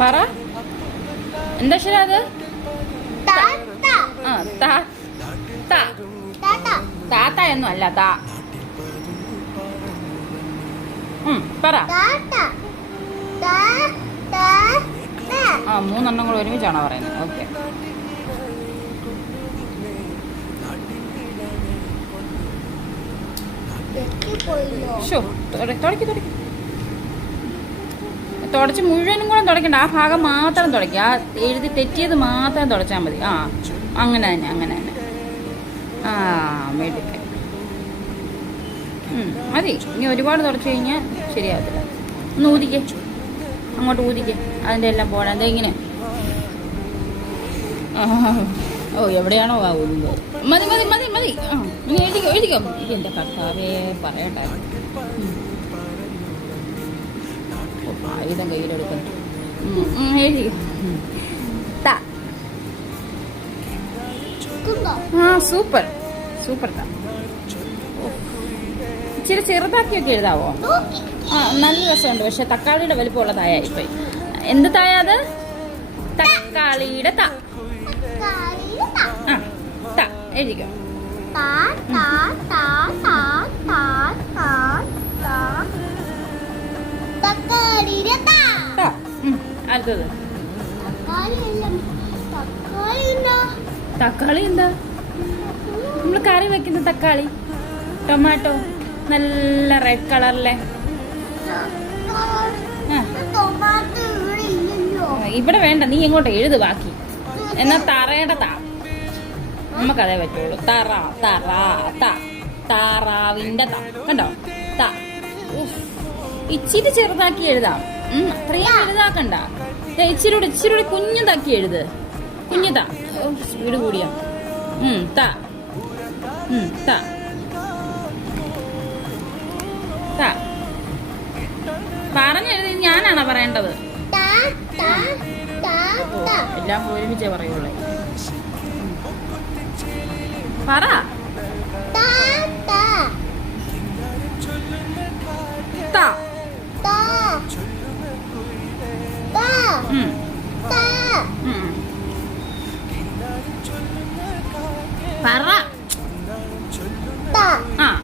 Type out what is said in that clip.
പറ. എന്താ ശരി അത്? താത്ത ഒന്നും അല്ല. പറ. മൂന്നെണ്ണം കൂടെ ഒരുമിച്ചാണോ പറയുന്നത്? ഓക്കെ. തുടച്ച് മുഴുവനും കൂടെ തുടയ്ക്കണ്ട. ആ ഭാഗം മാത്രം തുടയ്ക്കുക. ആ എഴുതി തെറ്റിയത് മാത്രം തുടച്ചാൽ മതി. അങ്ങനെ തന്നെ. മേടിക്ക മതി. ഇനി ഒരുപാട് തുടച്ചു കഴിഞ്ഞാൽ ശരിയാകത്തില്ല. ഒന്ന് ഊതിക്കേ, അങ്ങോട്ട് ഊതിക്കേ. അതിൻ്റെ എല്ലാം പോരാ. എന്തെങ്ങനെ എവിടെയാണോ ഊതുന്നത്? മതി. ഇനി എഴുതിക്കോ. എൻ്റെ കർത്താവേ പറയട്ടെ. ആയുധം കയ്യിലെടുക്കുന്നു. എഴുതിക്കോ. സൂപ്പർ. ഇച്ചിരി ചെറുതാക്കിയൊക്കെ എഴുതാവോ? നല്ല രസമുണ്ട്. പക്ഷെ തക്കാളിയുടെ വലിപ്പമുള്ള തായായിപ്പോയി. എന്ത് തായ അത്? തക്കാളിയുടെ എഴുതിക്കോ. അടുത്തത് തക്കാളി. എന്താ നമ്മൾ കറി വെക്കുന്ന തക്കാളി? ടൊമാറ്റോ. നല്ല റെഡ് കളറിലെ. ഇവിടെ വേണ്ട, നീ എങ്ങോട്ട് എഴുത് ബാക്കി. എന്നാ തറയുടെ നമുക്കതേ പറ്റുള്ളൂ. താറാവിന്റെ കണ്ടോ? ഇച്ചിരി ചെറുതാക്കി എഴുതാം. അത്രയും വലുതാക്കണ്ട. ഇച്ചിരി കുഞ്ഞുതാക്കി എഴുത്. കുഞ്ഞുതാ. സ്പീഡ് കൂടിയാ. പറഞ്ഞെഴുതി. ഞാനാണോ പറയേണ്ടത്? എല്ലാം ഒരുമിച്ചേ പറയുള്ളൂ. പറ.